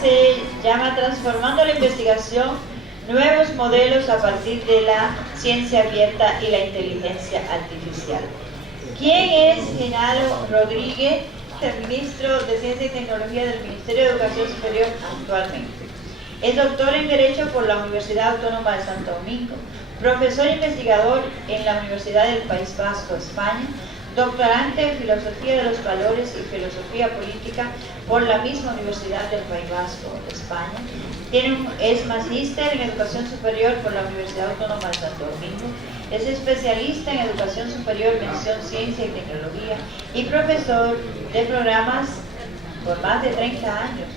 se llama Transformando la Investigación, Nuevos Modelos a partir de la Ciencia Abierta y la Inteligencia Artificial. ¿Quién es Genaro Rodríguez, el ministro de Ciencia y Tecnología del Ministerio de Educación Superior actualmente? Es doctor en Derecho por la Universidad Autónoma de Santo Domingo, profesor investigador en la Universidad del País Vasco, España, doctorante en Filosofía de los Valores y Filosofía Política por la misma Universidad del País Vasco, España. Es magíster en Educación Superior por la Universidad Autónoma de Santo Domingo. Es especialista en Educación Superior, mención Ciencia y Tecnología y profesor de programas por más de 30 años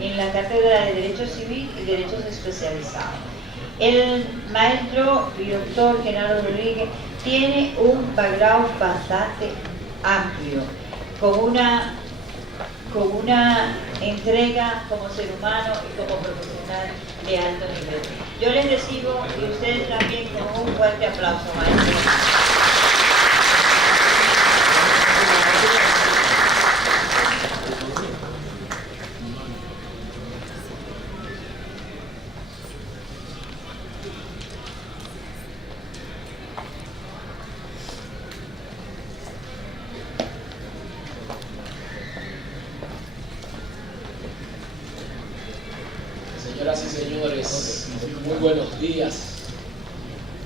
en la Cátedra de Derecho Civil y Derechos Especializados. El maestro y doctor Genaro Rodríguez tiene un background bastante amplio, con una entrega como ser humano y como profesional de alto nivel. Yo les recibo, y ustedes también, con un fuerte aplauso, maestro. Señoras y señores, muy buenos días.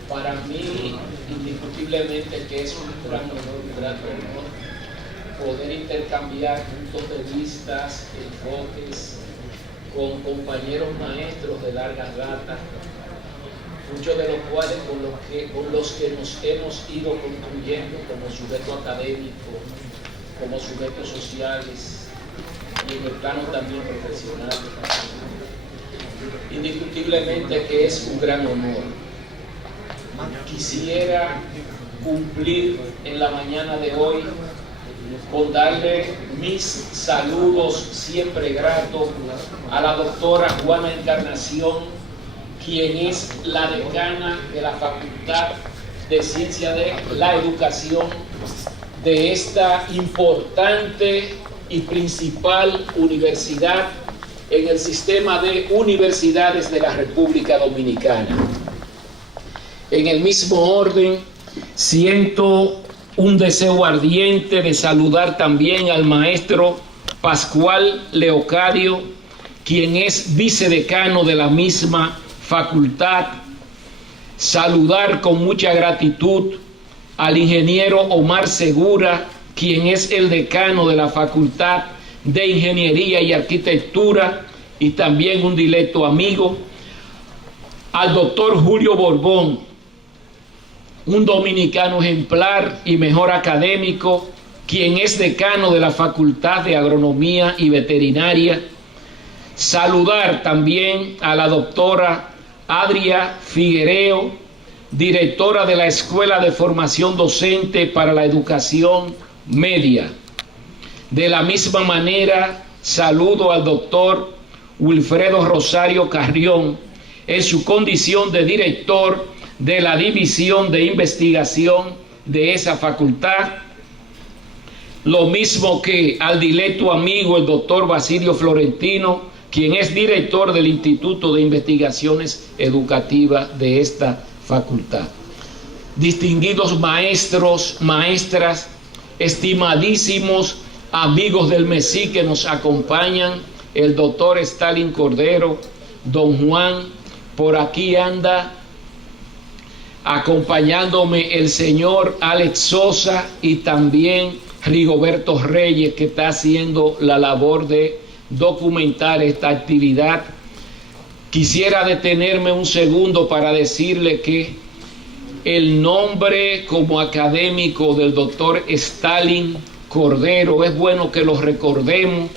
Para mí, indiscutiblemente que es un gran honor poder intercambiar puntos de vista, enfoques con compañeros maestros de largas datas, muchos de los cuales con los que nos hemos ido construyendo como sujeto académico, como sujetos sociales y en el plano también profesional. Indiscutiblemente que es un gran honor. Quisiera cumplir en la mañana de hoy con darle mis saludos siempre gratos a la doctora Juana Encarnación, quien es la decana de la Facultad de Ciencia de la Educación de esta importante y principal universidad en el sistema de universidades de la República Dominicana. En el mismo orden, siento un deseo ardiente de saludar también al maestro Pascual Leocadio, quien es vicedecano de la misma facultad. Saludar con mucha gratitud al ingeniero Omar Segura, quien es el decano de la Facultad de Ingeniería y Arquitectura y también un directo amigo, al doctor Julio Borbón, un dominicano ejemplar y mejor académico, quien es decano de la Facultad de Agronomía y Veterinaria. Saludar también a la doctora Adria Figuereo, directora de la Escuela de Formación Docente para la Educación Media. De la misma manera, saludo al doctor Wilfredo Rosario Carrión en su condición de director de la División de Investigación de esa facultad. Lo mismo que al directo amigo, el doctor Basilio Florentino, quien es director del Instituto de Investigaciones Educativas de esta facultad. Distinguidos maestros, maestras, estimadísimos amigos del MESI que nos acompañan, el doctor Stalin Cordero, don Juan, por aquí anda acompañándome el señor Alex Sosa y también Rigoberto Reyes, que está haciendo la labor de documentar esta actividad. Quisiera detenerme un segundo para decirle que el nombre como académico del doctor Stalin Cordero es bueno que lo recordemos,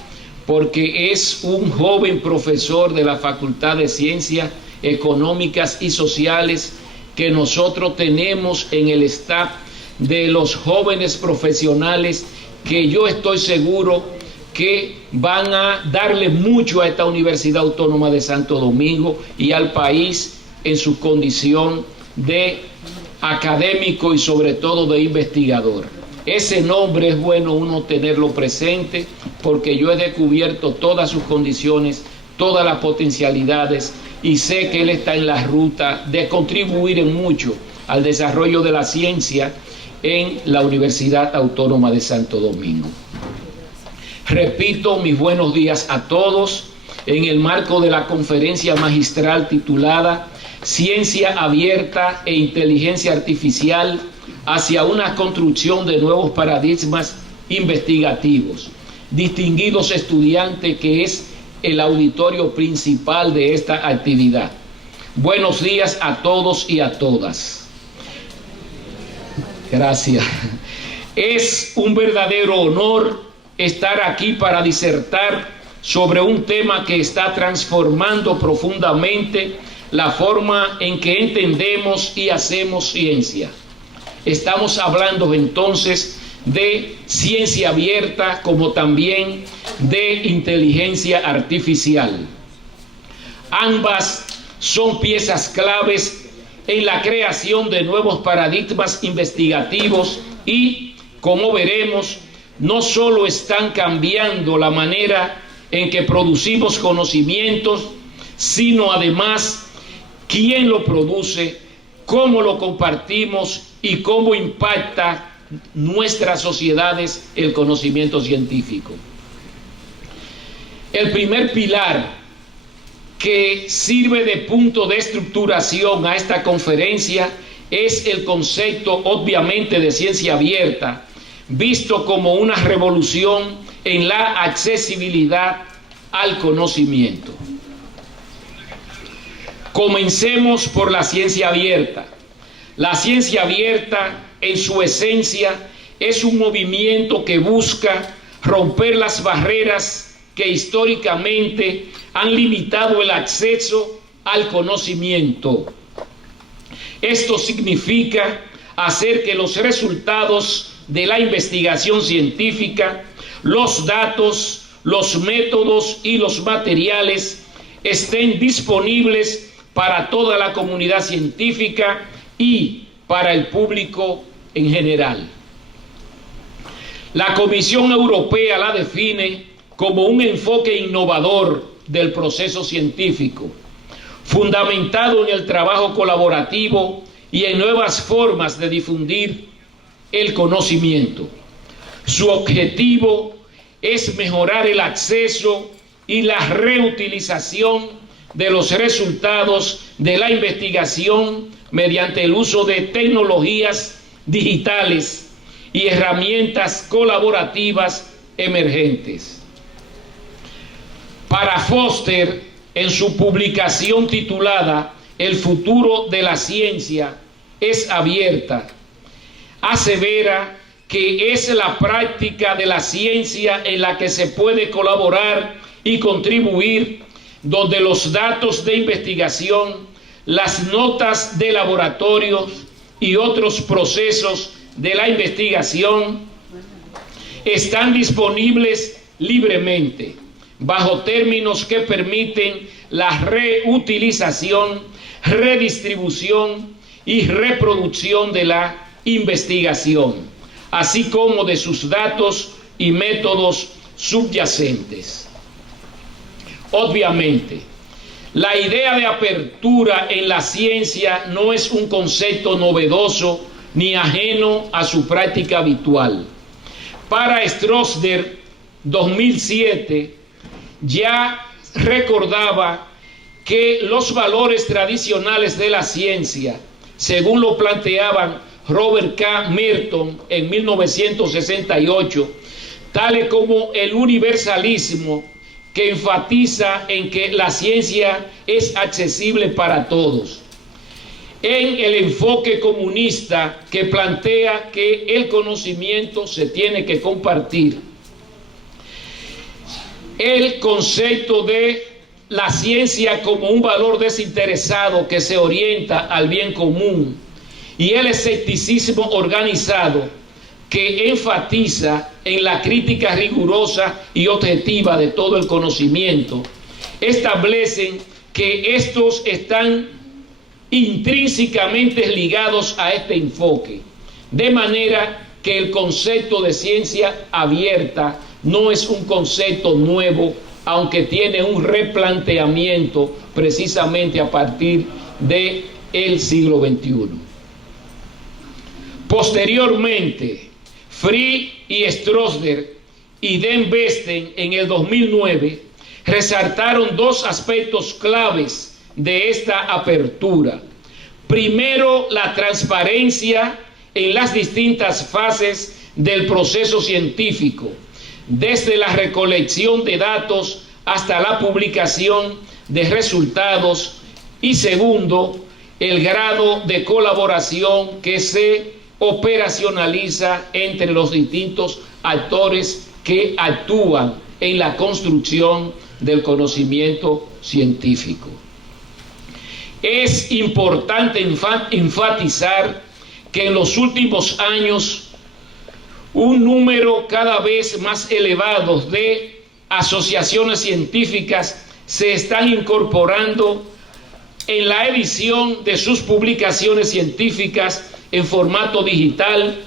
porque es un joven profesor de la Facultad de Ciencias Económicas y Sociales que nosotros tenemos en el staff de los jóvenes profesionales, que yo estoy seguro que van a darle mucho a esta Universidad Autónoma de Santo Domingo y al país en su condición de académico y sobre todo de investigador. Ese nombre es bueno uno tenerlo presente, porque yo he descubierto todas sus condiciones todas las potencialidades y sé que él está en la ruta de contribuir en mucho al desarrollo de la ciencia en la Universidad Autónoma de Santo Domingo. Repito mis buenos días a todos en el marco de la conferencia magistral titulada Ciencia Abierta e Inteligencia Artificial hacia una construcción de nuevos paradigmas investigativos. Distinguidos estudiantes, que es el auditorio principal de esta actividad. Buenos días a todos y a todas. Gracias. Es un verdadero honor estar aquí para disertar sobre un tema que está transformando profundamente la forma en que entendemos y hacemos ciencia. Estamos hablando entonces de ciencia abierta como también de inteligencia artificial. Ambas son piezas claves en la creación de nuevos paradigmas investigativos y, como veremos, no solo están cambiando la manera en que producimos conocimientos, sino además quién lo produce, cómo lo compartimos y cómo impacta nuestras sociedades el conocimiento científico. El primer pilar que sirve de punto de estructuración a esta conferencia es el concepto, obviamente, de ciencia abierta, visto como una revolución en la accesibilidad al conocimiento. Comencemos por la ciencia abierta. La ciencia abierta, en su esencia, es un movimiento que busca romper las barreras que históricamente han limitado el acceso al conocimiento. Esto significa hacer que los resultados de la investigación científica, los datos, los métodos y los materiales estén disponibles para toda la comunidad científica y para el público en general. La Comisión Europea la define como un enfoque innovador del proceso científico, fundamentado en el trabajo colaborativo y en nuevas formas de difundir el conocimiento. Su objetivo es mejorar el acceso y la reutilización de los resultados de la investigación mediante el uso de tecnologías digitales y herramientas colaborativas emergentes. Para Foster, en su publicación titulada El futuro de la ciencia es abierta, asevera que es la práctica de la ciencia en la que se puede colaborar y contribuir, donde los datos de investigación, las notas de laboratorios y otros procesos de la investigación están disponibles libremente, bajo términos que permiten la reutilización, redistribución y reproducción de la investigación, así como de sus datos y métodos subyacentes. Obviamente, la idea de apertura en la ciencia no es un concepto novedoso ni ajeno a su práctica habitual. Para Stroessner, 2007, ya recordaba que los valores tradicionales de la ciencia, según lo planteaban Robert K. Merton en 1968, tales como el universalismo, que enfatiza en que la ciencia es accesible para todos, en el enfoque comunista, que plantea que el conocimiento se tiene que compartir, el concepto de la ciencia como un valor desinteresado que se orienta al bien común, y el escepticismo organizado, que enfatiza en la crítica rigurosa y objetiva de todo el conocimiento, establecen que estos están intrínsecamente ligados a este enfoque, de manera que el concepto de ciencia abierta no es un concepto nuevo aunque tiene un replanteamiento precisamente a partir del siglo XXI. Posteriormente, Free y Stroessner y Den Besten en el 2009 resaltaron dos aspectos claves de esta apertura. Primero, la transparencia en las distintas fases del proceso científico, desde la recolección de datos hasta la publicación de resultados. Y segundo, el grado de colaboración que se operacionaliza entre los distintos actores que actúan en la construcción del conocimiento científico. Es importante enfatizar que en los últimos años un número cada vez más elevado de asociaciones científicas se están incorporando en la edición de sus publicaciones científicas en formato digital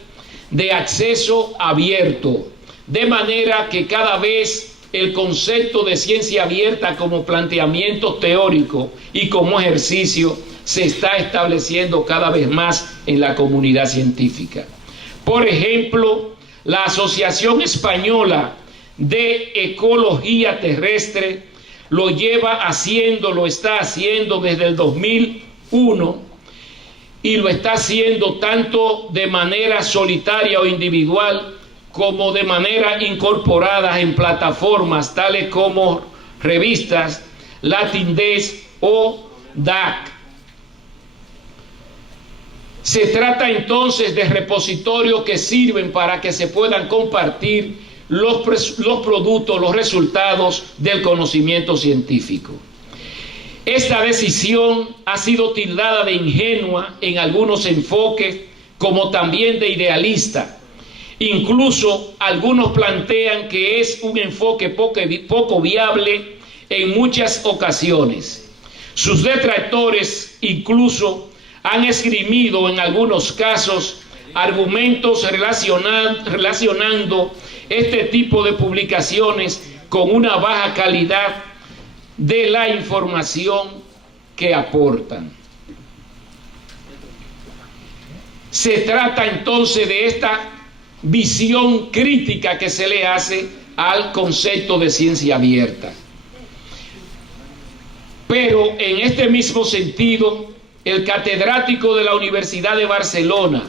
de acceso abierto, de manera que cada vez el concepto de ciencia abierta como planteamiento teórico y como ejercicio se está estableciendo cada vez más en la comunidad científica. Por ejemplo, la Asociación Española de Ecología Terrestre lo está haciendo desde el 2001 y lo está haciendo tanto de manera solitaria o individual como de manera incorporada en plataformas tales como revistas LatinDes o DAC. Se trata entonces de repositorios que sirven para que se puedan compartir los productos, los resultados del conocimiento científico. Esta decisión ha sido tildada de ingenua en algunos enfoques, como también de idealista. Incluso algunos plantean que es un enfoque poco viable en muchas ocasiones. Sus detractores incluso han esgrimido en algunos casos argumentos relacionando este tipo de publicaciones con una baja calidad de la información que aportan. Se trata entonces de esta visión crítica que se le hace al concepto de ciencia abierta. Pero en este mismo sentido, el catedrático de la Universidad de Barcelona,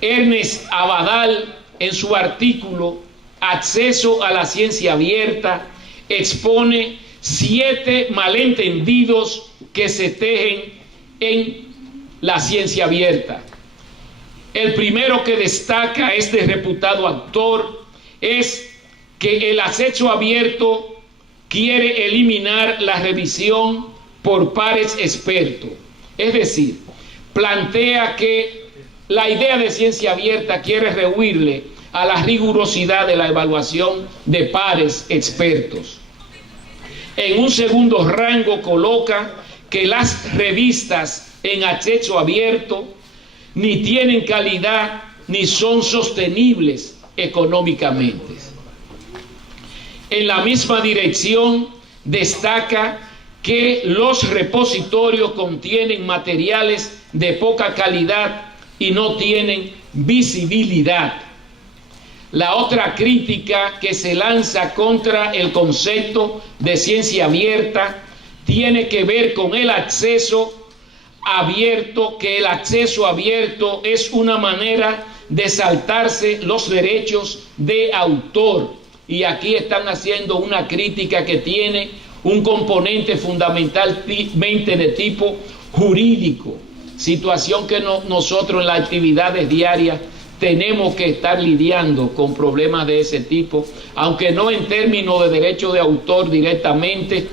Ernest Abadal, en su artículo Acceso a la ciencia abierta, expone 7 malentendidos que se tejen en la ciencia abierta. El primero que destaca este reputado autor es que el acceso abierto quiere eliminar la revisión por pares expertos. Es decir, plantea que la idea de ciencia abierta quiere rehuirle a la rigurosidad de la evaluación de pares expertos. En un segundo rango coloca que las revistas en acceso abierto ni tienen calidad ni son sostenibles económicamente. En la misma dirección destaca que los repositorios contienen materiales de poca calidad y no tienen visibilidad. La otra crítica que se lanza contra el concepto de ciencia abierta tiene que ver con el acceso abierto, que el acceso abierto es una manera de saltarse los derechos de autor. Y aquí están haciendo una crítica que tiene un componente fundamentalmente de tipo jurídico, situación que nosotros en las actividades diarias tenemos que estar lidiando con problemas de ese tipo, aunque no en términos de derecho de autor directamente,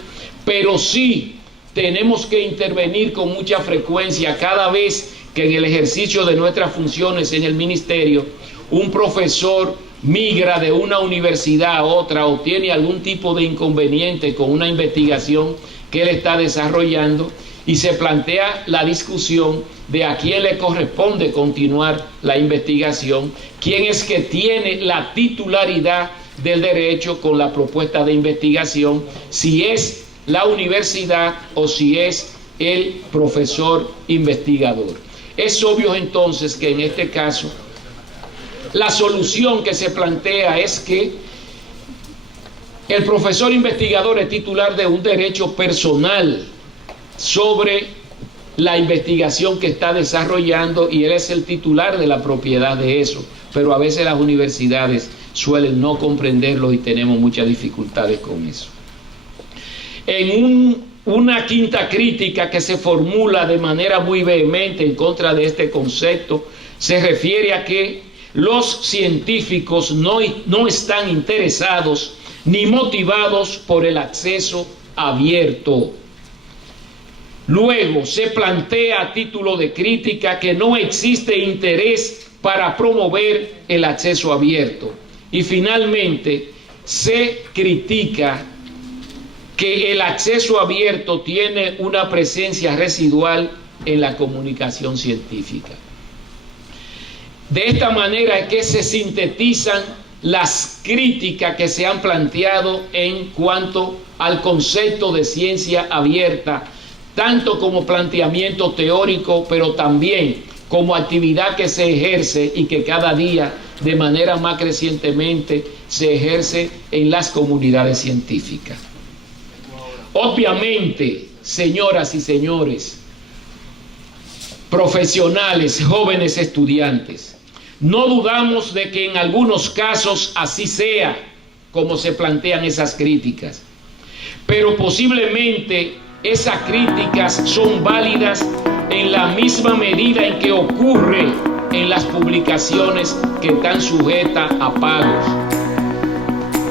pero sí tenemos que intervenir con mucha frecuencia cada vez que en el ejercicio de nuestras funciones en el ministerio un profesor migra de una universidad a otra o tiene algún tipo de inconveniente con una investigación que él está desarrollando y se plantea la discusión de a quién le corresponde continuar la investigación, quién es que tiene la titularidad del derecho con la propuesta de investigación, si es la universidad o si es el profesor investigador. Es obvio entonces que en este caso la solución que se plantea es que el profesor investigador es titular de un derecho personal sobre la investigación que está desarrollando y él es el titular de la propiedad de eso, pero a veces las universidades suelen no comprenderlo y tenemos muchas dificultades con eso. En una quinta crítica que se formula de manera muy vehemente en contra de este concepto, se refiere a que los científicos no están interesados ni motivados por el acceso abierto. Luego se plantea a título de crítica que no existe interés para promover el acceso abierto. Y finalmente se critica que el acceso abierto tiene una presencia residual en la comunicación científica. De esta manera es que se sintetizan las críticas que se han planteado en cuanto al concepto de ciencia abierta, tanto como planteamiento teórico, pero también como actividad que se ejerce y que cada día de manera más crecientemente se ejerce en las comunidades científicas. Obviamente, señoras y señores, profesionales, jóvenes estudiantes, no dudamos de que en algunos casos así sea como se plantean esas críticas, pero posiblemente esas críticas son válidas en la misma medida en que ocurre en las publicaciones que están sujetas a pagos.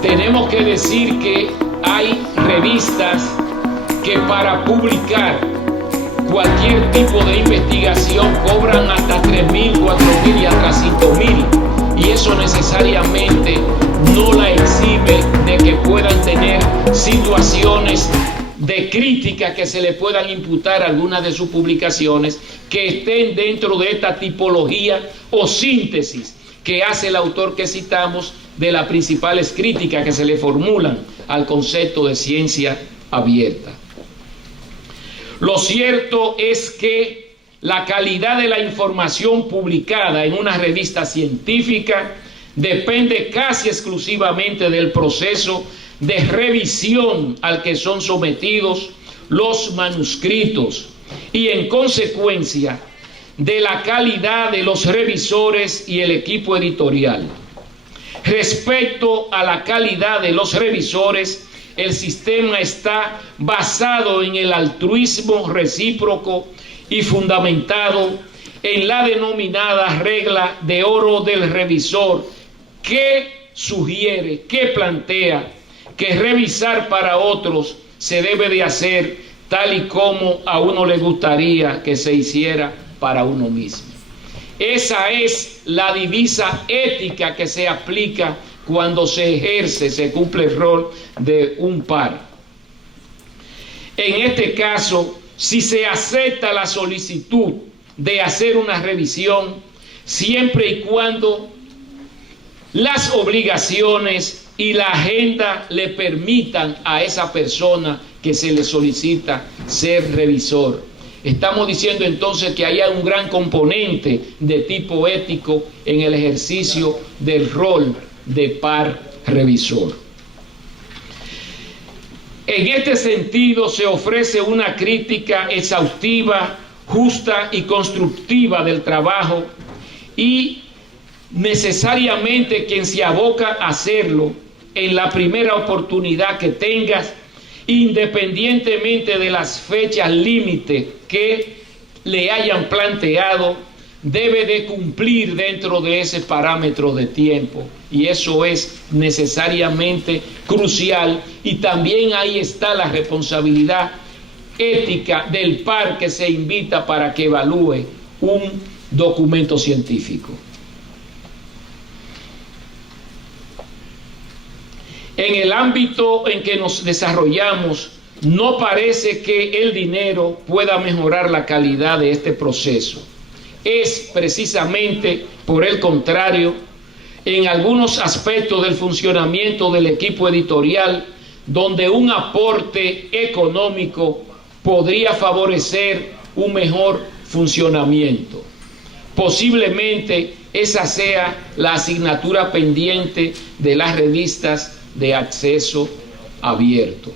Tenemos que decir que hay revistas que para publicar cualquier tipo de investigación cobran hasta 3.000, 4.000 y hasta 5.000, y eso necesariamente no la exime de que puedan tener situaciones de crítica que se le puedan imputar a algunas de sus publicaciones que estén dentro de esta tipología o síntesis que hace el autor que citamos de las principales críticas que se le formulan al concepto de ciencia abierta. Lo cierto es que la calidad de la información publicada en una revista científica depende casi exclusivamente del proceso de revisión al que son sometidos los manuscritos y, en consecuencia, de la calidad de los revisores y el equipo editorial. Respecto a la calidad de los revisores, el sistema está basado en el altruismo recíproco y fundamentado en la denominada regla de oro del revisor, que sugiere, que plantea que revisar para otros se debe de hacer tal y como a uno le gustaría que se hiciera para uno mismo. Esa es la divisa ética que se aplica cuando se ejerce, se cumple el rol de un par. En este caso, si se acepta la solicitud de hacer una revisión, siempre y cuando las obligaciones y la agenda le permitan a esa persona que se le solicita ser revisor. Estamos diciendo entonces que haya un gran componente de tipo ético en el ejercicio del rol de par revisor. En este sentido se ofrece una crítica exhaustiva, justa y constructiva del trabajo, y necesariamente quien se aboca a hacerlo en la primera oportunidad que tengas, independientemente de las fechas límite que le hayan planteado, debe de cumplir dentro de ese parámetro de tiempo, y eso es necesariamente crucial. Y también ahí está la responsabilidad ética del par que se invita para que evalúe un documento científico. En el ámbito en que nos desarrollamos, no parece que el dinero pueda mejorar la calidad de este proceso. Es precisamente por el contrario en algunos aspectos del funcionamiento del equipo editorial, donde un aporte económico podría favorecer un mejor funcionamiento. Posiblemente esa sea la asignatura pendiente de las revistas de acceso abierto.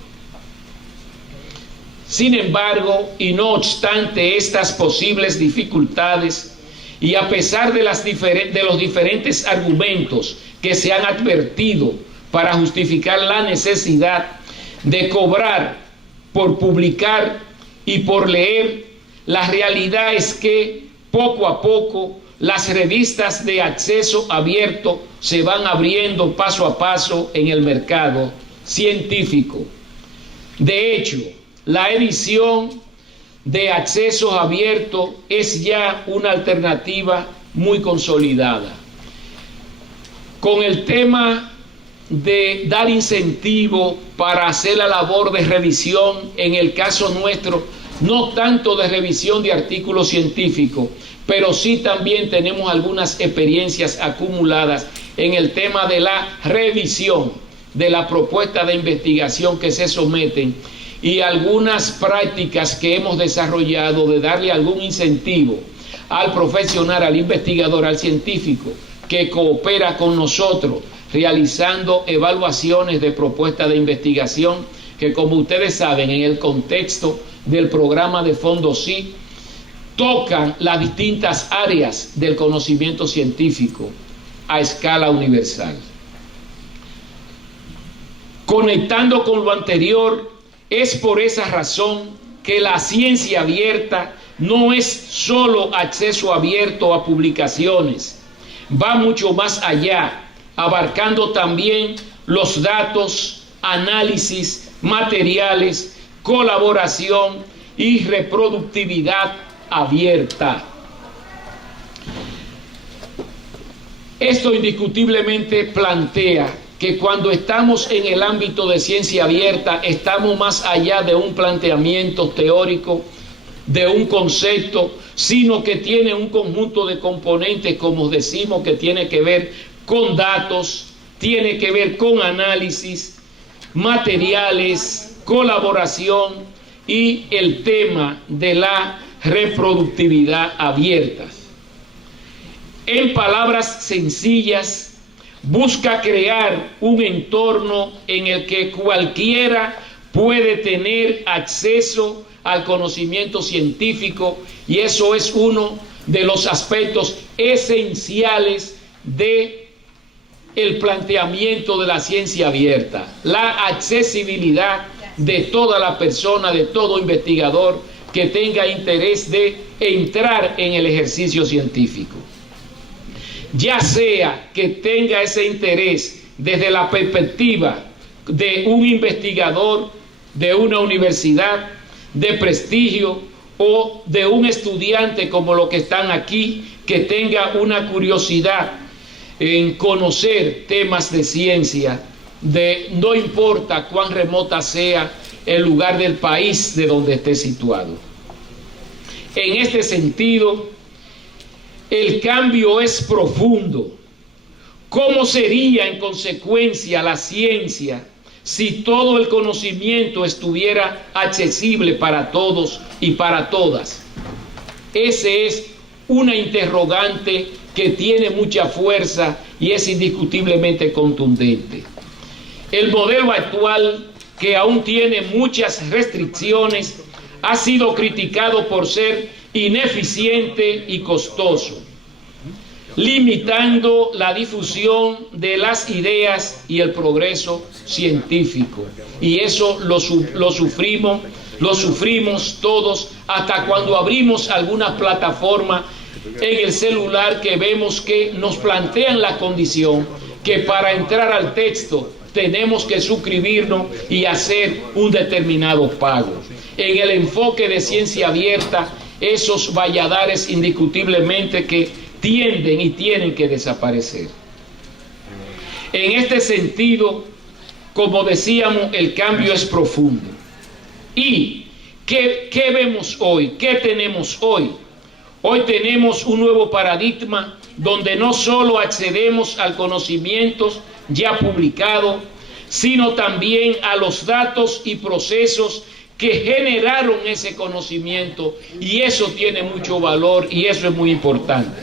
Sin embargo, y no obstante estas posibles dificultades, y a pesar de los diferentes argumentos que se han advertido para justificar la necesidad de cobrar por publicar y por leer, la realidad es que poco a poco las revistas de acceso abierto se van abriendo paso a paso en el mercado científico. De hecho, la edición de acceso abierto es ya una alternativa muy consolidada. Con el tema de dar incentivo para hacer la labor de revisión, en el caso nuestro, no tanto de revisión de artículos científicos, pero sí también tenemos algunas experiencias acumuladas en el tema de la revisión de la propuesta de investigación que se someten y algunas prácticas que hemos desarrollado de darle algún incentivo al profesional, al investigador, al científico que coopera con nosotros realizando evaluaciones de propuestas de investigación que, como ustedes saben, en el contexto del programa de Fondos-SIG tocan las distintas áreas del conocimiento científico a escala universal. Conectando con lo anterior, es por esa razón que la ciencia abierta no es solo acceso abierto a publicaciones, va mucho más allá, abarcando también los datos, análisis, materiales, colaboración y reproductividad abierta. Esto indiscutiblemente plantea que cuando estamos en el ámbito de ciencia abierta, estamos más allá de un planteamiento teórico, de un concepto, sino que tiene un conjunto de componentes, como decimos, que tiene que ver con datos, tiene que ver con análisis, materiales, colaboración y el tema de la reproductividad abierta. En palabras sencillas, busca crear un entorno en el que cualquiera puede tener acceso al conocimiento científico, y eso es uno de los aspectos esenciales de el planteamiento de la ciencia abierta, la accesibilidad de toda la persona, de todo investigador que tenga interés de entrar en el ejercicio científico. Ya sea que tenga ese interés desde la perspectiva de un investigador de una universidad de prestigio o de un estudiante como los que están aquí, que tenga una curiosidad en conocer temas de ciencia, no importa cuán remota sea el lugar del país de donde esté situado. En este sentido, el cambio es profundo. ¿Cómo sería en consecuencia la ciencia si todo el conocimiento estuviera accesible para todos y para todas? Esa es una interrogante que tiene mucha fuerza y es indiscutiblemente contundente. El modelo actual, que aún tiene muchas restricciones, ha sido criticado por ser ineficiente y costoso, limitando la difusión de las ideas y el progreso científico. Y eso lo sufrimos todos, hasta cuando abrimos alguna plataforma en el celular, que vemos que nos plantean la condición que para entrar al texto tenemos que suscribirnos y hacer un determinado pago. En el enfoque de ciencia abierta, esos valladares indiscutiblemente que tienden y tienen que desaparecer. En este sentido, como decíamos, el cambio es profundo. ¿Y qué vemos hoy? ¿Qué tenemos hoy? Hoy tenemos un nuevo paradigma donde no solo accedemos al conocimiento ya publicado, sino también a los datos y procesos que generaron ese conocimiento, y eso tiene mucho valor y eso es muy importante.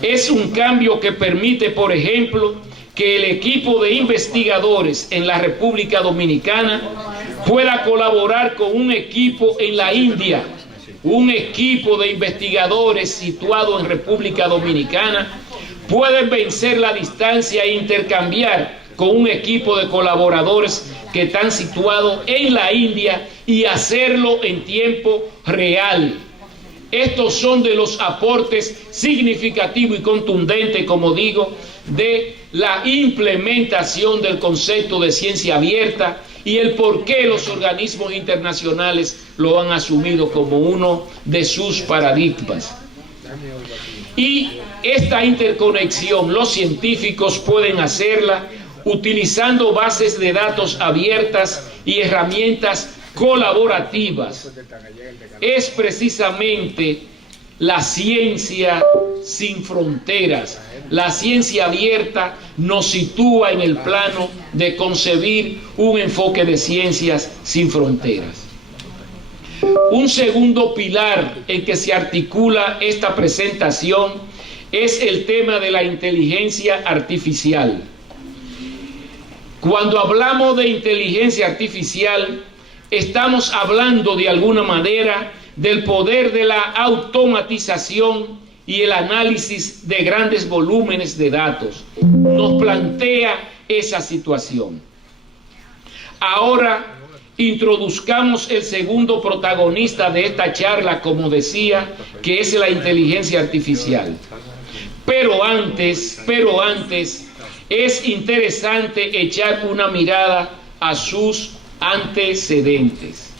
Es un cambio que permite, por ejemplo, que el equipo de investigadores en la República Dominicana pueda colaborar con un equipo en la India, un equipo de investigadores situado en República Dominicana, pueden vencer la distancia e intercambiar con un equipo de colaboradores que están situados en la India y hacerlo en tiempo real. Estos son de los aportes significativos y contundentes, como digo, de la implementación del concepto de ciencia abierta y el por qué los organismos internacionales lo han asumido como uno de sus paradigmas. Y esta interconexión los científicos pueden hacerla utilizando bases de datos abiertas y herramientas colaborativas. Es precisamente la ciencia sin fronteras. La ciencia abierta nos sitúa en el plano de concebir un enfoque de ciencias sin fronteras. Un segundo pilar en que se articula esta presentación es el tema de la inteligencia artificial. Cuando hablamos de inteligencia artificial, estamos hablando de alguna manera del poder de la automatización y el análisis de grandes volúmenes de datos. Nos plantea esa situación. Ahora introduzcamos el segundo protagonista de esta charla, como decía, que es la inteligencia artificial. Pero antes es interesante echar una mirada a sus antecedentes.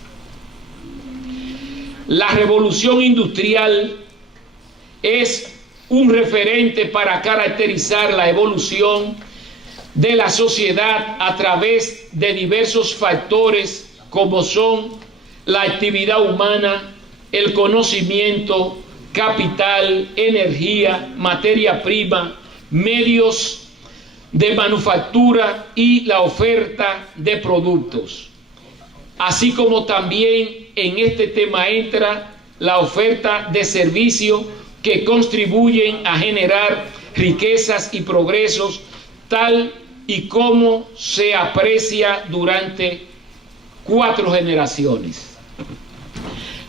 La revolución industrial es un referente para caracterizar la evolución de la sociedad a través de diversos factores como son la actividad humana, el conocimiento, capital, energía, materia prima, medios de manufactura y la oferta de productos. Así como también en este tema entra la oferta de servicios que contribuyen a generar riquezas y progresos, tal y como se aprecia durante 4 generaciones.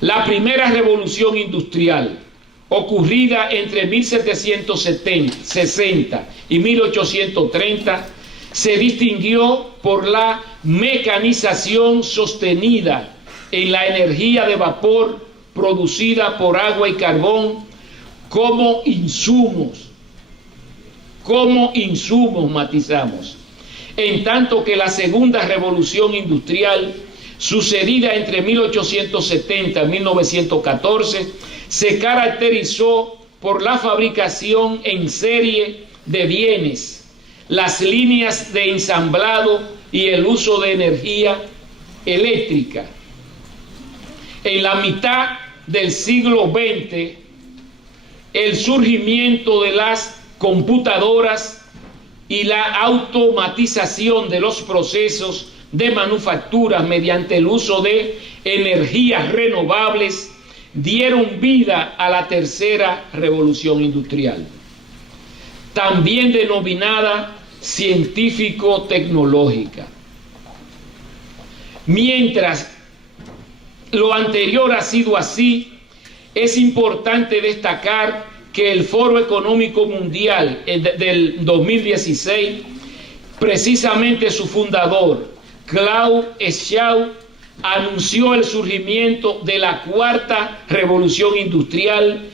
La primera revolución industrial, ocurrida entre 1760 y 1830, se distinguió por la mecanización sostenida en la energía de vapor producida por agua y carbón como insumos, matizamos. En tanto que la segunda revolución industrial, sucedida entre 1870 y 1914, se caracterizó por la fabricación en serie de bienes, las líneas de ensamblado y el uso de energía eléctrica. En la mitad del siglo XX, el surgimiento de las computadoras y la automatización de los procesos de manufactura mediante el uso de energías renovables dieron vida a la tercera revolución industrial, también denominada científico-tecnológica. Mientras lo anterior ha sido así, es importante destacar que el Foro Económico Mundial del 2016, precisamente su fundador, Klaus Schwab, anunció el surgimiento de la cuarta revolución industrial,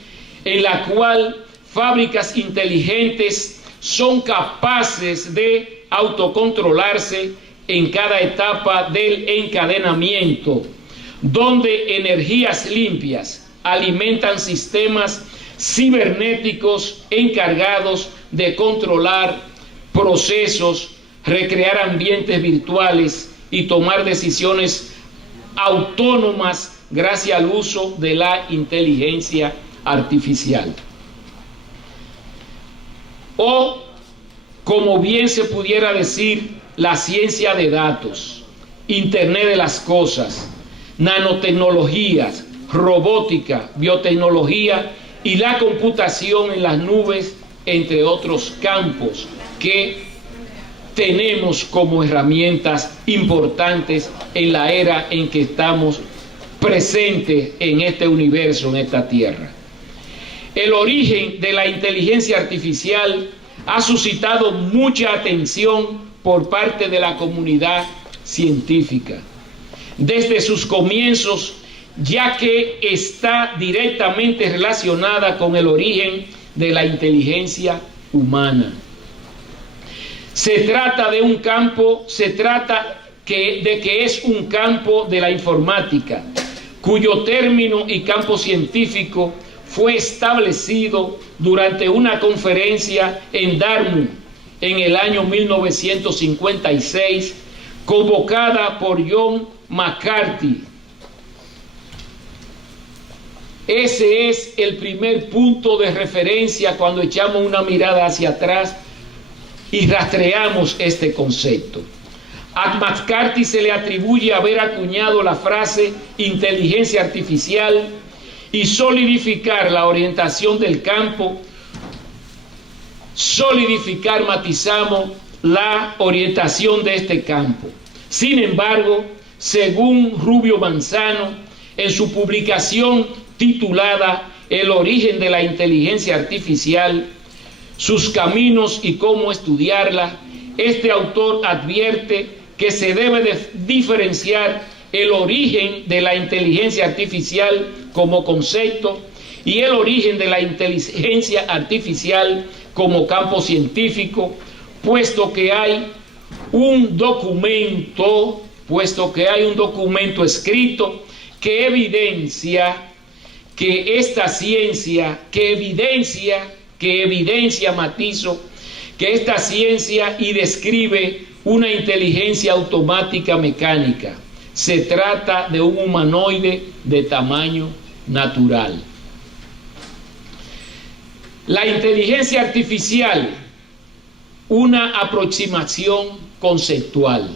en la cual fábricas inteligentes son capaces de autocontrolarse en cada etapa del encadenamiento, donde energías limpias alimentan sistemas cibernéticos encargados de controlar procesos, recrear ambientes virtuales y tomar decisiones autónomas gracias al uso de la inteligencia artificial. o, como bien se pudiera decir, la ciencia de datos, Internet de las cosas, nanotecnologías, robótica, biotecnología y la computación en las nubes, entre otros campos que tenemos como herramientas importantes en la era en que estamos presentes en este universo, en esta tierra. El origen de la inteligencia artificial ha suscitado mucha atención por parte de la comunidad científica desde sus comienzos, ya que está directamente relacionada con el origen de la inteligencia humana. Se trata de un campo, que es un campo de la informática, cuyo término y campo científico fue establecido durante una conferencia en Dartmouth en el año 1956, convocada por John McCarthy. Ese es el primer punto de referencia cuando echamos una mirada hacia atrás y rastreamos este concepto. A McCarthy se le atribuye haber acuñado la frase inteligencia artificial y solidificar la orientación del campo. Solidificar, matizamos la orientación de este campo. Sin embargo, según Rubio Manzano, en su publicación titulada El origen de la inteligencia artificial, sus caminos y cómo estudiarla, este autor advierte que se debe de diferenciar el origen de la inteligencia artificial como concepto y el origen de la inteligencia artificial como campo científico, puesto que hay un documento escrito que evidencia que esta ciencia, matizo, que esta ciencia y describe una inteligencia automática mecánica. Se trata de un humanoide de tamaño natural. La inteligencia artificial, una aproximación conceptual.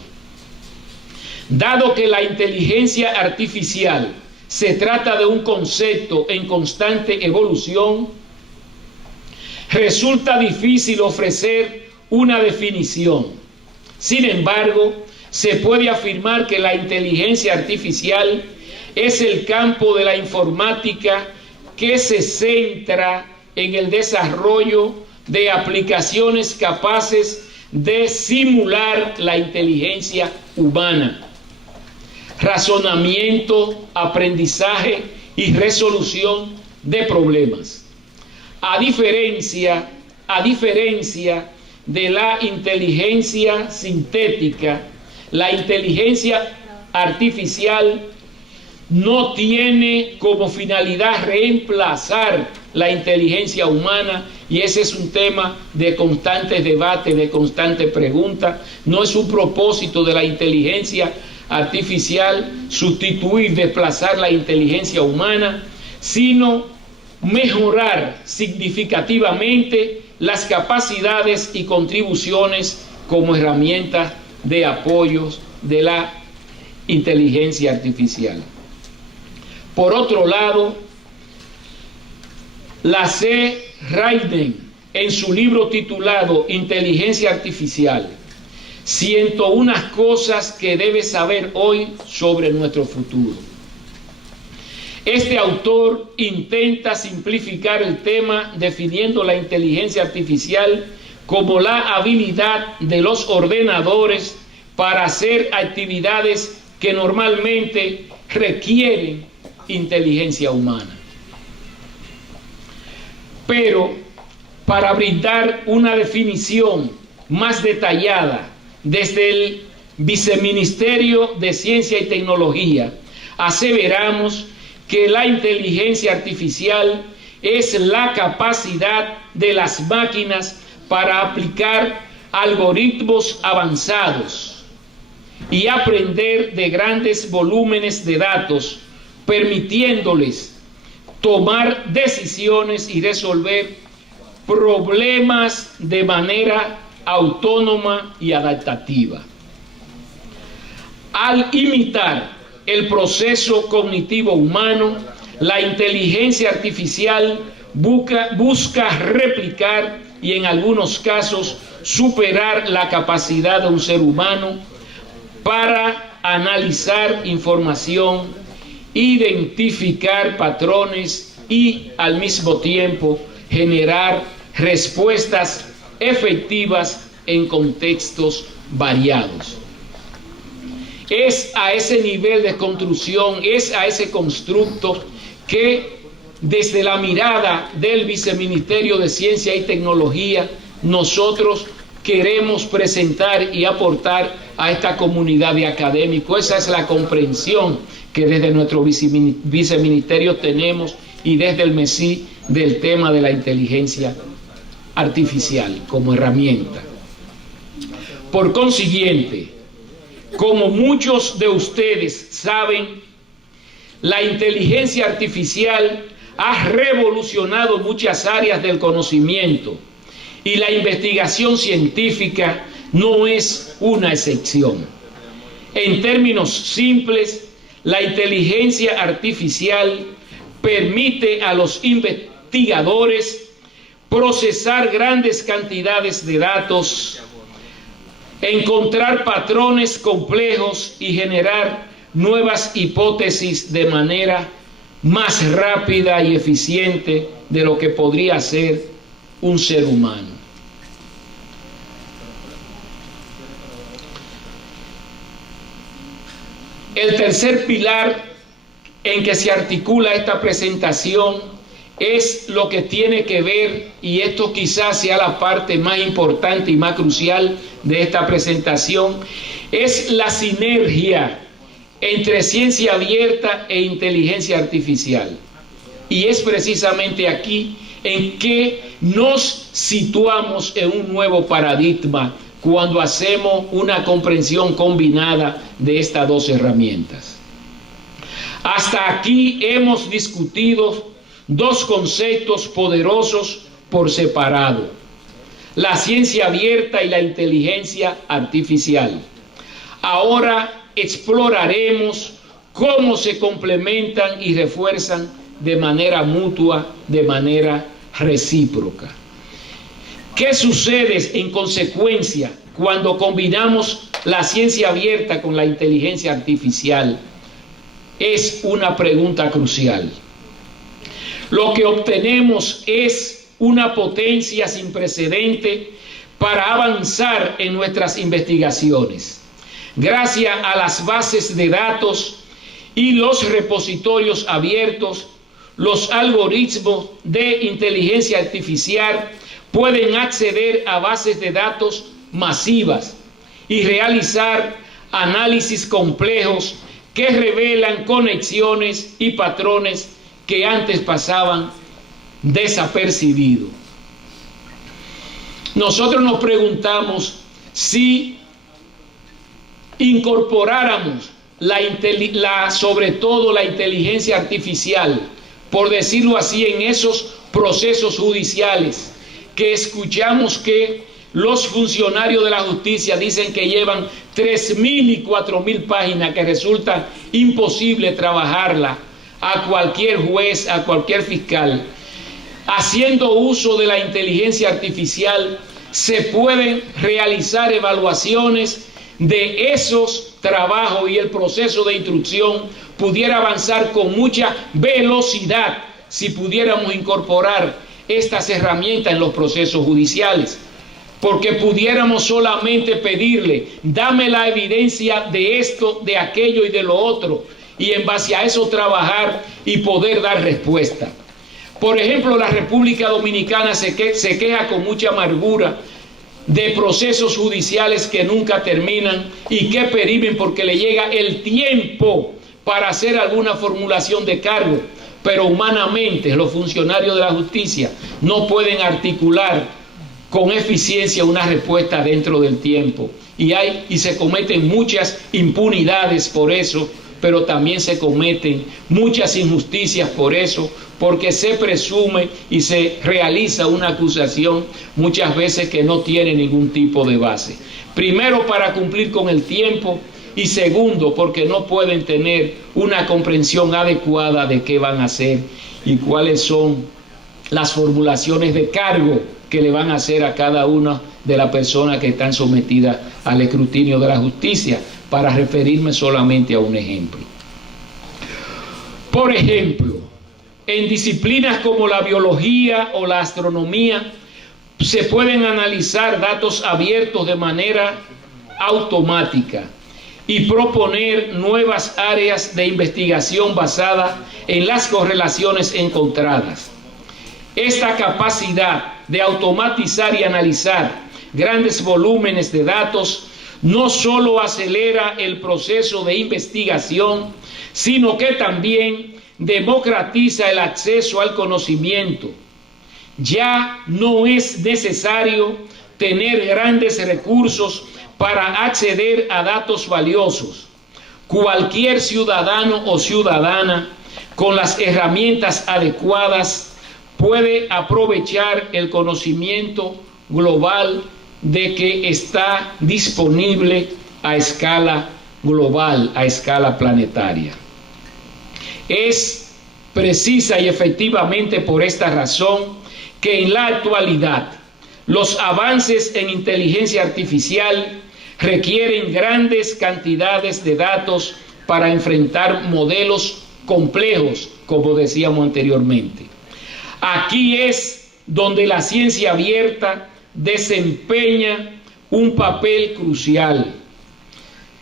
Dado que la inteligencia artificial se trata de un concepto en constante evolución, resulta difícil ofrecer una definición. Sin embargo, se puede afirmar que la inteligencia artificial es el campo de la informática que se centra en el desarrollo de aplicaciones capaces de simular la inteligencia humana, razonamiento, aprendizaje y resolución de problemas. A diferencia de la inteligencia sintética, la inteligencia artificial no tiene como finalidad reemplazar la inteligencia humana, y ese es un tema de constante debate, de constante pregunta. No es un propósito de la inteligencia artificial sustituir, desplazar la inteligencia humana, sino mejorar significativamente las capacidades y contribuciones como herramientas de apoyos de la inteligencia artificial. Por otro lado, la C. Raiden, en su libro titulado Inteligencia Artificial, 101 cosas que debes saber hoy sobre nuestro futuro. Este autor intenta simplificar el tema definiendo la inteligencia artificial como la habilidad de los ordenadores para hacer actividades que normalmente requieren inteligencia humana. Pero para brindar una definición más detallada desde el Viceministerio de Ciencia y Tecnología, aseveramos que la inteligencia artificial es la capacidad de las máquinas para aplicar algoritmos avanzados y aprender de grandes volúmenes de datos, permitiéndoles tomar decisiones y resolver problemas de manera autónoma y adaptativa. Al imitar el proceso cognitivo humano, la inteligencia artificial busca replicar y en algunos casos superar la capacidad de un ser humano para analizar información, identificar patrones y al mismo tiempo generar respuestas efectivas en contextos variados. Es a ese nivel de construcción, es a ese constructo que desde la mirada del Viceministerio de Ciencia y Tecnología nosotros queremos presentar y aportar a esta comunidad de académicos. Esa es la comprensión que desde nuestro viceministerio tenemos y desde el MESI del tema de la inteligencia artificial como herramienta. Por consiguiente, como muchos de ustedes saben, la inteligencia artificial ha revolucionado muchas áreas del conocimiento y la investigación científica no es una excepción. En términos simples, la inteligencia artificial permite a los investigadores procesar grandes cantidades de datos, encontrar patrones complejos y generar nuevas hipótesis de manera más rápida y eficiente de lo que podría ser un ser humano. El tercer pilar en que se articula esta presentación es lo que tiene que ver, y esto quizás sea la parte más importante y más crucial de esta presentación, es la sinergia entre ciencia abierta e inteligencia artificial. Y es precisamente aquí en que nos situamos en un nuevo paradigma cuando hacemos una comprensión combinada de estas dos herramientas. Hasta aquí hemos discutido dos conceptos poderosos por separado: la ciencia abierta y la inteligencia artificial. Ahora exploraremos cómo se complementan y refuerzan de manera mutua, de manera recíproca. ¿Qué sucede en consecuencia cuando combinamos la ciencia abierta con la inteligencia artificial? Es una pregunta crucial. Lo que obtenemos es una potencia sin precedente para avanzar en nuestras investigaciones. Gracias a las bases de datos y los repositorios abiertos, los algoritmos de inteligencia artificial pueden acceder a bases de datos masivas y realizar análisis complejos que revelan conexiones y patrones que antes pasaban desapercibidos. Nosotros nos preguntamos si incorporáramos sobre todo la inteligencia artificial, por decirlo así, en esos procesos judiciales que escuchamos que los funcionarios de la justicia dicen que llevan 3.000 y 4.000 páginas, que resulta imposible trabajarla a cualquier juez, a cualquier fiscal. Haciendo uso de la inteligencia artificial se pueden realizar evaluaciones de esos trabajos y el proceso de instrucción pudiera avanzar con mucha velocidad si pudiéramos incorporar estas herramientas en los procesos judiciales, porque pudiéramos solamente pedirle: dame la evidencia de esto, de aquello y de lo otro, y en base a eso trabajar y poder dar respuesta. Por ejemplo, la República Dominicana se queja con mucha amargura de procesos judiciales que nunca terminan y que perimen porque le llega el tiempo para hacer alguna formulación de cargo, pero humanamente los funcionarios de la justicia no pueden articular con eficiencia una respuesta dentro del tiempo, y se cometen muchas impunidades por eso, pero también se cometen muchas injusticias por eso, porque se presume y se realiza una acusación muchas veces que no tiene ningún tipo de base. Primero, para cumplir con el tiempo, y segundo, porque no pueden tener una comprensión adecuada de qué van a hacer y cuáles son las formulaciones de cargo que le van a hacer a cada una de las personas que están sometidas al escrutinio de la justicia, para referirme solamente a un ejemplo. Por ejemplo, en disciplinas como la biología o la astronomía, se pueden analizar datos abiertos de manera automática y proponer nuevas áreas de investigación basadas en las correlaciones encontradas. Esta capacidad de automatizar y analizar grandes volúmenes de datos no solo acelera el proceso de investigación, sino que también democratiza el acceso al conocimiento. Ya no es necesario tener grandes recursos para acceder a datos valiosos. Cualquier ciudadano o ciudadana con las herramientas adecuadas puede aprovechar el conocimiento global de que está disponible a escala global, a escala planetaria. Es precisa y efectivamente por esta razón que en la actualidad los avances en inteligencia artificial requieren grandes cantidades de datos para enfrentar modelos complejos, como decíamos anteriormente. Aquí es donde la ciencia abierta desempeña un papel crucial.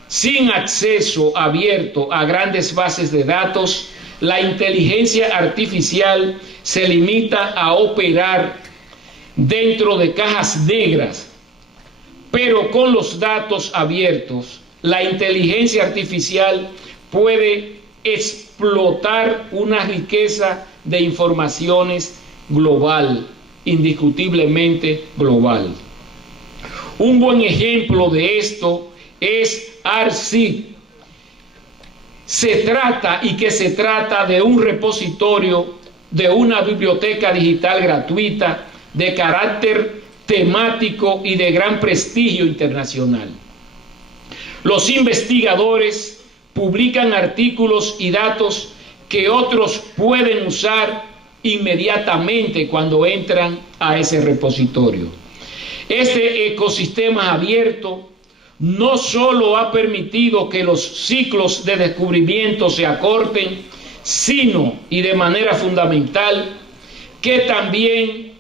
Sin acceso abierto a grandes bases de datos, la inteligencia artificial se limita a operar dentro de cajas negras, pero con los datos abiertos, la inteligencia artificial puede explotar una riqueza de informaciones global, indiscutiblemente global. Un buen ejemplo de esto es ARCID. Se trata de un repositorio, de una biblioteca digital gratuita de carácter temático y de gran prestigio internacional. Los investigadores publican artículos y datos que otros pueden usar inmediatamente cuando entran a ese repositorio. Este ecosistema abierto no solo ha permitido que los ciclos de descubrimiento se acorten, sino, y de manera fundamental, que también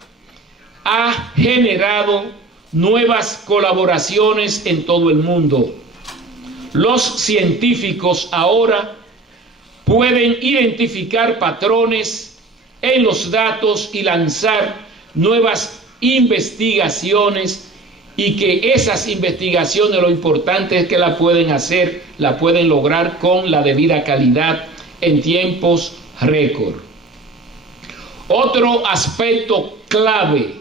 ha generado nuevas colaboraciones en todo el mundo. Los científicos ahora pueden identificar patrones en los datos y lanzar nuevas investigaciones, y que esas investigaciones, lo importante es que la pueden lograr con la debida calidad en tiempos récord. Otro aspecto clave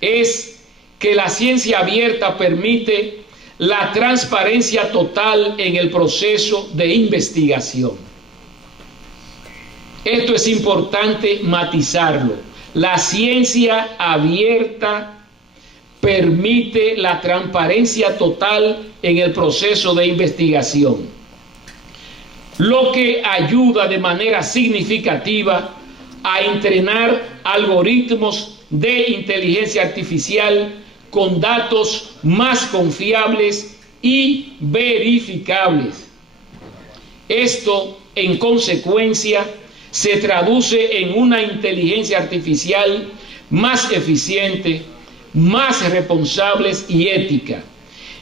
es que la ciencia abierta permite la transparencia total en el proceso de investigación. Esto es importante matizarlo. La ciencia abierta permite la transparencia total en el proceso de investigación, lo que ayuda de manera significativa a entrenar algoritmos de inteligencia artificial con datos más confiables y verificables. Esto, en consecuencia, se traduce en una inteligencia artificial más eficiente, más responsables y ética,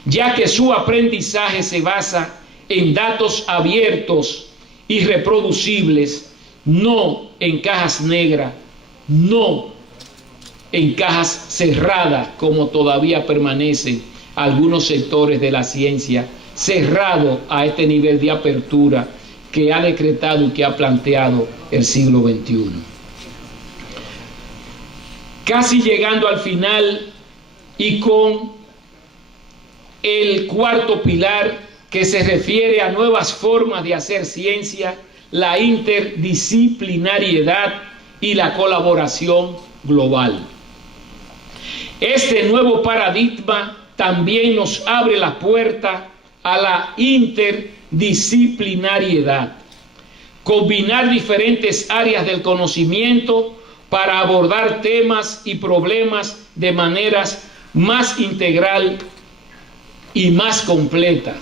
ya que su aprendizaje se basa en datos abiertos y reproducibles, no en cajas negras, no en cajas cerradas, como todavía permanecen algunos sectores de la ciencia, cerrados a este nivel de apertura que ha decretado y que ha planteado el siglo XXI. Casi llegando al final y con el cuarto pilar, que se refiere a nuevas formas de hacer ciencia, la interdisciplinariedad y la colaboración global. Este nuevo paradigma también nos abre la puerta a la interdisciplinariedad, combinar diferentes áreas del conocimiento para abordar temas y problemas de maneras más integral y más completa.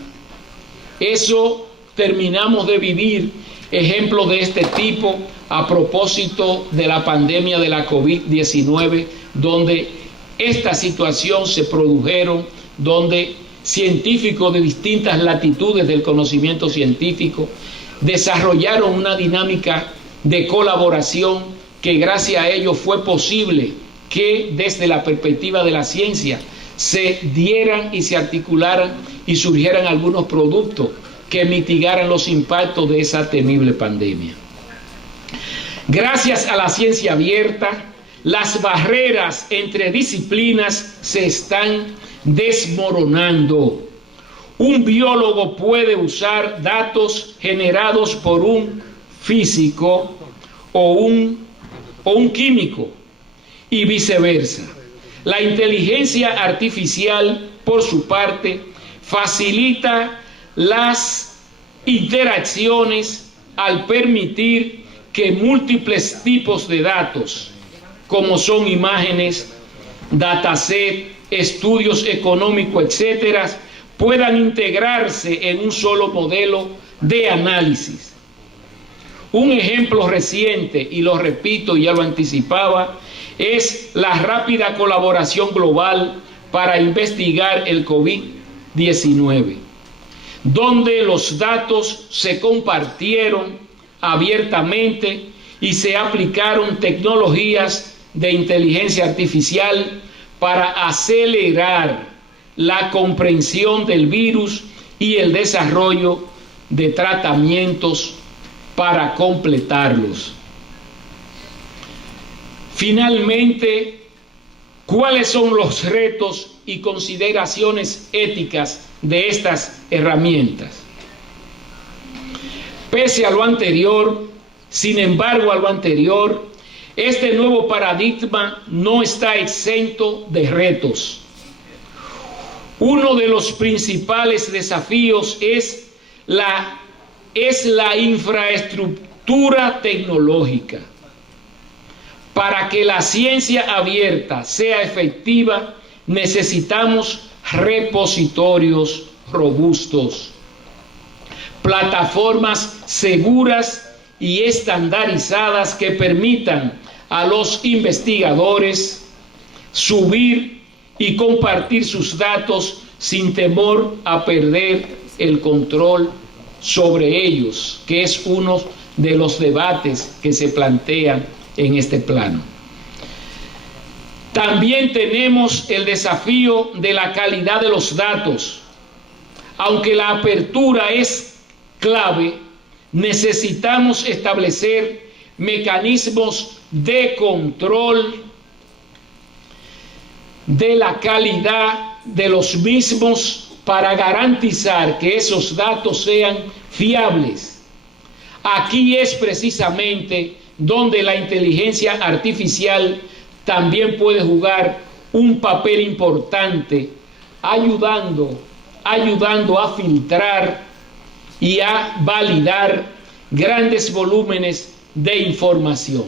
Eso terminamos de vivir ejemplos de este tipo a propósito de la pandemia de la COVID-19, donde esta situación se produjeron, donde científicos de distintas latitudes del conocimiento científico desarrollaron una dinámica de colaboración que gracias a ello fue posible que desde la perspectiva de la ciencia se dieran y se articularan y surgieran algunos productos que mitigaran los impactos de esa temible pandemia. Gracias a la ciencia abierta, las barreras entre disciplinas se están desmoronando. Un biólogo puede usar datos generados por un físico o un químico y viceversa. La inteligencia artificial, por su parte, facilita las interacciones al permitir que múltiples tipos de datos, como son imágenes, dataset, estudios económicos, etcétera, puedan integrarse en un solo modelo de análisis. Un ejemplo reciente, y lo repito, ya lo anticipaba, es la rápida colaboración global para investigar el COVID-19, donde los datos se compartieron abiertamente y se aplicaron tecnologías de inteligencia artificial para acelerar la comprensión del virus y el desarrollo de tratamientos para completarlos. Finalmente, ¿cuáles son los retos y consideraciones éticas de estas herramientas? Pese a lo anterior, sin embargo, a lo anterior, este nuevo paradigma no está exento de retos. Uno de los principales desafíos es la infraestructura tecnológica. Para que la ciencia abierta sea efectiva, necesitamos repositorios robustos, plataformas seguras y estandarizadas que permitan a los investigadores subir y compartir sus datos sin temor a perder el control sobre ellos, que es uno de los debates que se plantean en este plano. También tenemos el desafío de la calidad de los datos. Aunque la apertura es clave, necesitamos establecer mecanismos de control de la calidad de los mismos para garantizar que esos datos sean fiables. Aquí es precisamente donde la inteligencia artificial también puede jugar un papel importante, ayudando a filtrar y a validar grandes volúmenes de información.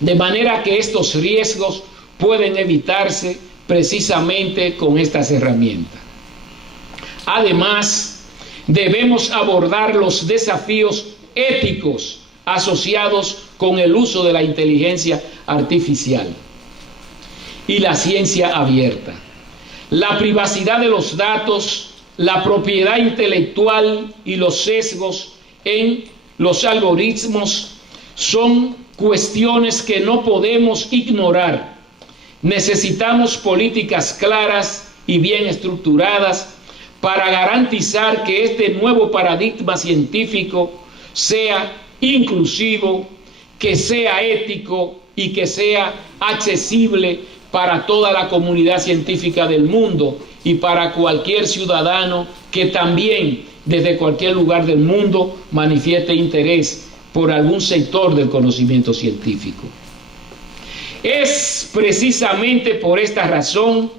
De manera que estos riesgos pueden evitarse precisamente con estas herramientas. Además, debemos abordar los desafíos éticos asociados con el uso de la inteligencia artificial y la ciencia abierta. La privacidad de los datos, la propiedad intelectual y los sesgos en los algoritmos son cuestiones que no podemos ignorar. Necesitamos políticas claras y bien estructuradas para garantizar que este nuevo paradigma científico sea inclusivo, que sea ético y que sea accesible para toda la comunidad científica del mundo y para cualquier ciudadano que también desde cualquier lugar del mundo manifieste interés por algún sector del conocimiento científico. Es precisamente por esta razón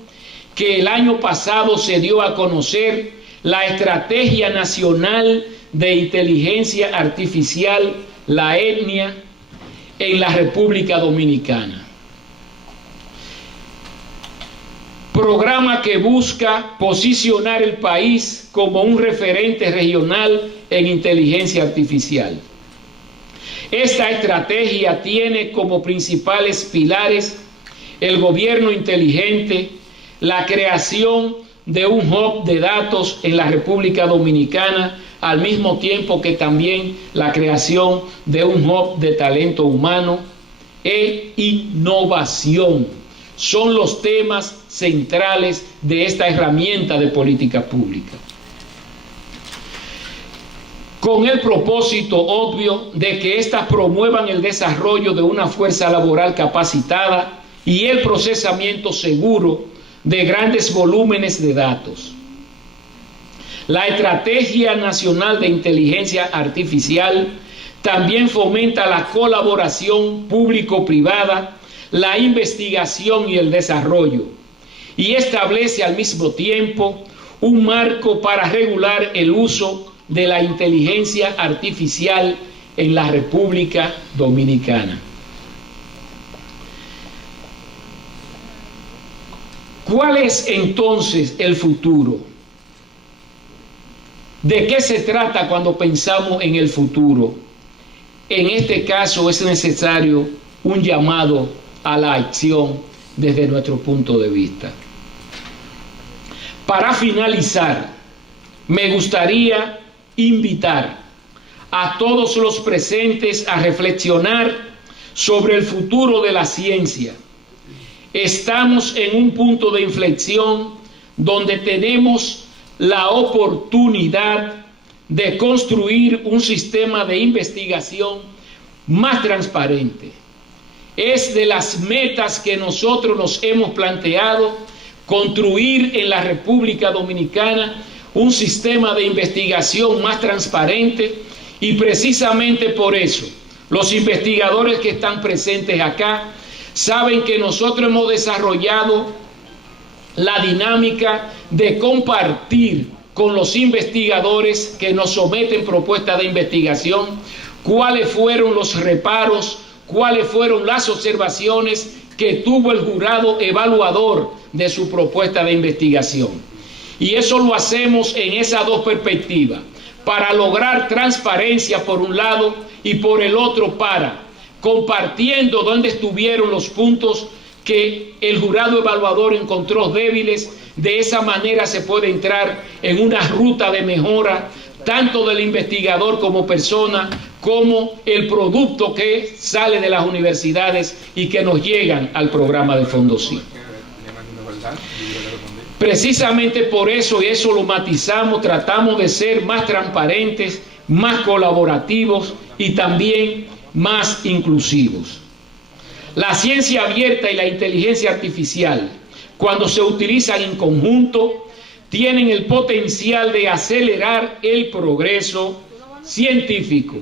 que el año pasado se dio a conocer la Estrategia Nacional de Inteligencia Artificial, la ENIA, en la República Dominicana. Programa que busca posicionar el país como un referente regional en inteligencia artificial. Esta estrategia tiene como principales pilares el gobierno inteligente, la creación de un hub de datos en la República Dominicana, al mismo tiempo que también la creación de un hub de talento humano e innovación. Son los temas centrales de esta herramienta de política pública, con el propósito obvio de que éstas promuevan el desarrollo de una fuerza laboral capacitada y el procesamiento seguro de grandes volúmenes de datos. La Estrategia Nacional de Inteligencia Artificial también fomenta la colaboración público-privada, la investigación y el desarrollo, y establece al mismo tiempo un marco para regular el uso de la inteligencia artificial en la República Dominicana. ¿Cuál es entonces el futuro? ¿De qué se trata cuando pensamos en el futuro? En este caso es necesario un llamado a la acción desde nuestro punto de vista. Para finalizar, me gustaría invitar a todos los presentes a reflexionar sobre el futuro de la ciencia. Estamos en un punto de inflexión donde tenemos la oportunidad de construir un sistema de investigación más transparente. Es de las metas que nosotros nos hemos planteado, construir en la República Dominicana un sistema de investigación más transparente, y precisamente por eso los investigadores que están presentes acá saben que nosotros hemos desarrollado la dinámica de compartir con los investigadores que nos someten propuestas de investigación cuáles fueron los reparos, cuáles fueron las observaciones que tuvo el jurado evaluador de su propuesta de investigación. Y eso lo hacemos en esas dos perspectivas, para lograr transparencia por un lado y por el otro para compartiendo dónde estuvieron los puntos que el jurado evaluador encontró débiles. De esa manera se puede entrar en una ruta de mejora tanto del investigador como persona, como el producto que sale de las universidades y que nos llegan al programa de Fondocí. Precisamente por eso, y eso lo matizamos, tratamos de ser más transparentes, más colaborativos y también más inclusivos. La ciencia abierta y la inteligencia artificial, cuando se utilizan en conjunto, tienen el potencial de acelerar el progreso científico,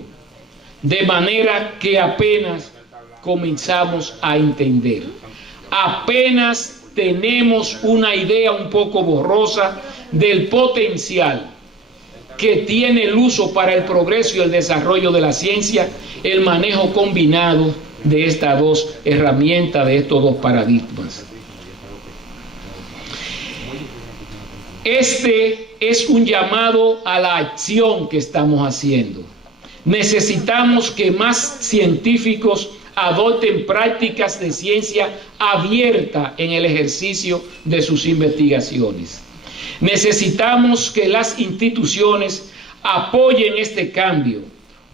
de manera que apenas comenzamos a entender. Apenas tenemos una idea un poco borrosa del potencial que tiene el uso para el progreso y el desarrollo de la ciencia, el manejo combinado de estas dos herramientas, de estos dos paradigmas. Este es un llamado a la acción que estamos haciendo. Necesitamos que más científicos adopten prácticas de ciencia abierta en el ejercicio de sus investigaciones. Necesitamos que las instituciones apoyen este cambio,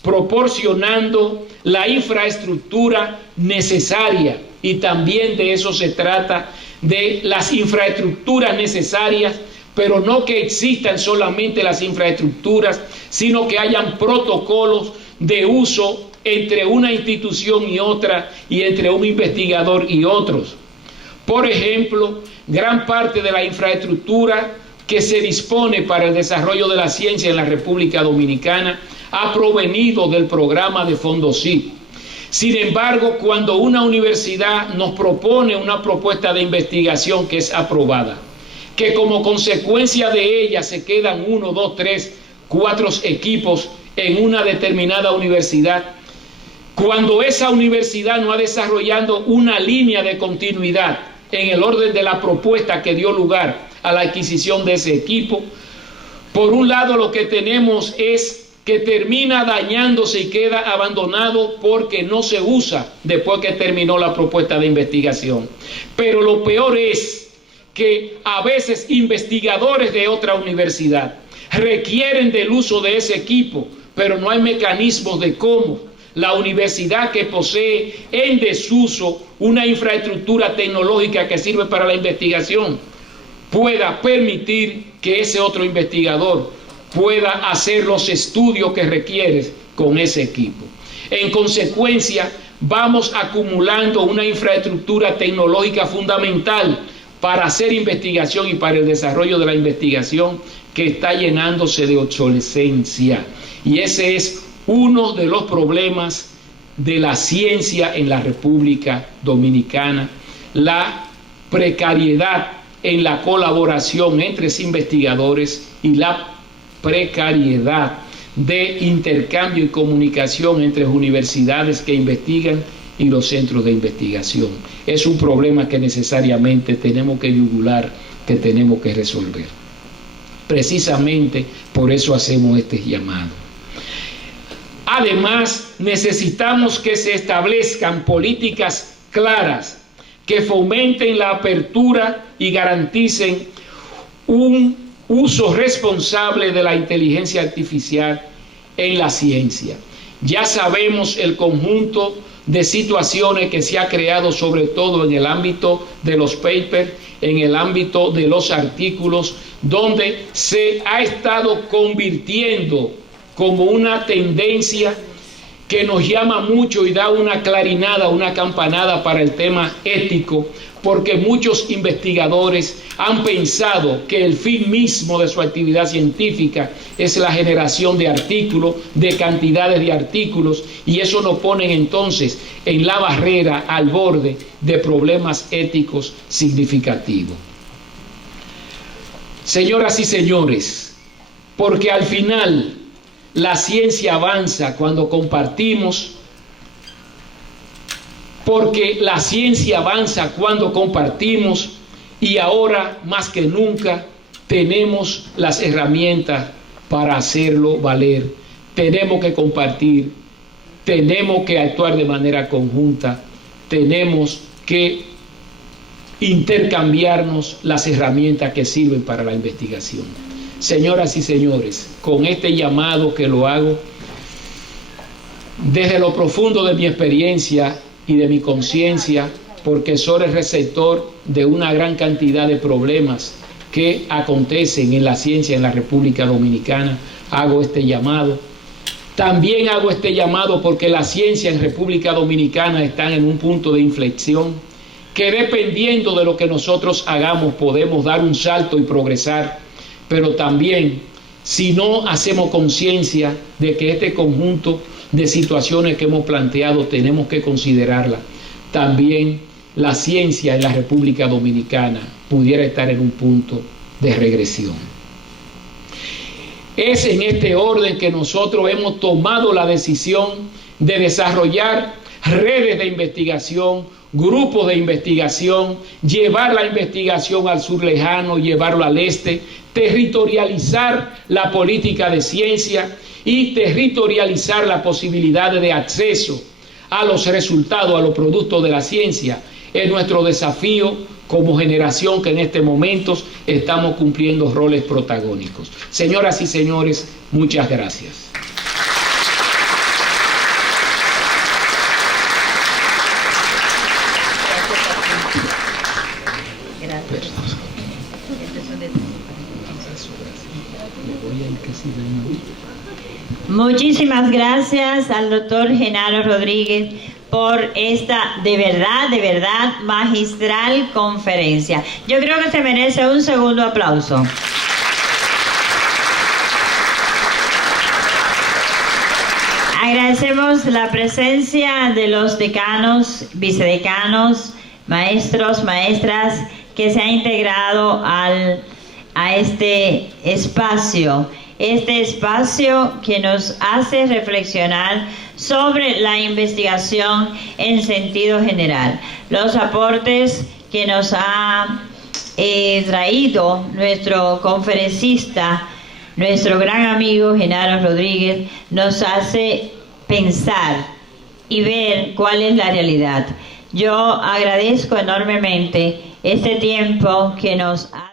proporcionando la infraestructura necesaria, y también de eso se trata, de las infraestructuras necesarias, pero no que existan solamente las infraestructuras, sino que hayan protocolos de uso entre una institución y otra, y entre un investigador y otros, Por ejemplo, gran parte de la infraestructura que se dispone para el desarrollo de la ciencia en la República Dominicana ha provenido del programa de Fondosit. Sin embargo, cuando una universidad nos propone una propuesta de investigación que es aprobada, que como consecuencia de ella se quedan 1, 2, 3, 4 equipos en una determinada universidad, cuando esa universidad no ha desarrollado una línea de continuidad en el orden de la propuesta que dio lugar a la adquisición de ese equipo, por un lado lo que tenemos es que termina dañándose y queda abandonado porque no se usa después que terminó la propuesta de investigación. Pero lo peor es que a veces investigadores de otra universidad requieren del uso de ese equipo, pero no hay mecanismos de cómo la universidad que posee en desuso una infraestructura tecnológica que sirve para la investigación pueda permitir que ese otro investigador pueda hacer los estudios que requiere con ese equipo. En consecuencia, vamos acumulando una infraestructura tecnológica fundamental para hacer investigación y para el desarrollo de la investigación que está llenándose de obsolescencia. Y ese es uno de los problemas de la ciencia en la República Dominicana, la precariedad en la colaboración entre investigadores y la precariedad de intercambio y comunicación entre universidades que investigan y los centros de investigación. Es un problema que necesariamente tenemos que yugular, que tenemos que resolver. Precisamente por eso hacemos este llamado. Además, necesitamos que se establezcan políticas claras que fomenten la apertura y garanticen un uso responsable de la inteligencia artificial en la ciencia. Ya sabemos el conjunto de situaciones que se ha creado, sobre todo en el ámbito de los papers, en el ámbito de los artículos, donde se ha estado convirtiendo como una tendencia que nos llama mucho y da una clarinada, una campanada para el tema ético, porque muchos investigadores han pensado que el fin mismo de su actividad científica es la generación de artículos, de cantidades de artículos, y eso nos pone entonces en la barrera, al borde de problemas éticos significativos. Señoras y señores, porque al final la ciencia avanza cuando compartimos, porque la ciencia avanza cuando compartimos, y ahora más que nunca tenemos las herramientas para hacerlo valer. Tenemos que compartir, tenemos que actuar de manera conjunta, tenemos que intercambiarnos las herramientas que sirven para la investigación. Señoras y señores, con este llamado que lo hago desde lo profundo de mi experiencia y de mi conciencia, porque soy el receptor de una gran cantidad de problemas que acontecen en la ciencia en la República Dominicana, hago este llamado. También hago este llamado porque la ciencia en República Dominicana está en un punto de inflexión, que dependiendo de lo que nosotros hagamos podemos dar un salto y progresar, pero también si no hacemos conciencia de que este conjunto de situaciones que hemos planteado tenemos que considerarla, también la ciencia en la República Dominicana pudiera estar en un punto de regresión. Es en este orden que nosotros hemos tomado la decisión de desarrollar redes de investigación, grupos de investigación, llevar la investigación al sur lejano, llevarlo al este, territorializar la política de ciencia y territorializar la posibilidad de acceso a los resultados, a los productos de la ciencia. Es nuestro desafío como generación que en este momento estamos cumpliendo roles protagónicos. Señoras y señores, muchas gracias. Muchísimas gracias al doctor Genaro Rodríguez por esta de verdad magistral conferencia. Yo creo que se merece un segundo aplauso. Agradecemos la presencia de los decanos, vicedecanos, maestros, maestras que se han integrado a este espacio que nos hace reflexionar sobre la investigación en sentido general. Los aportes que nos ha traído nuestro conferencista, nuestro gran amigo Genaro Rodríguez, nos hace pensar y ver cuál es la realidad. Yo agradezco enormemente este tiempo que nos ha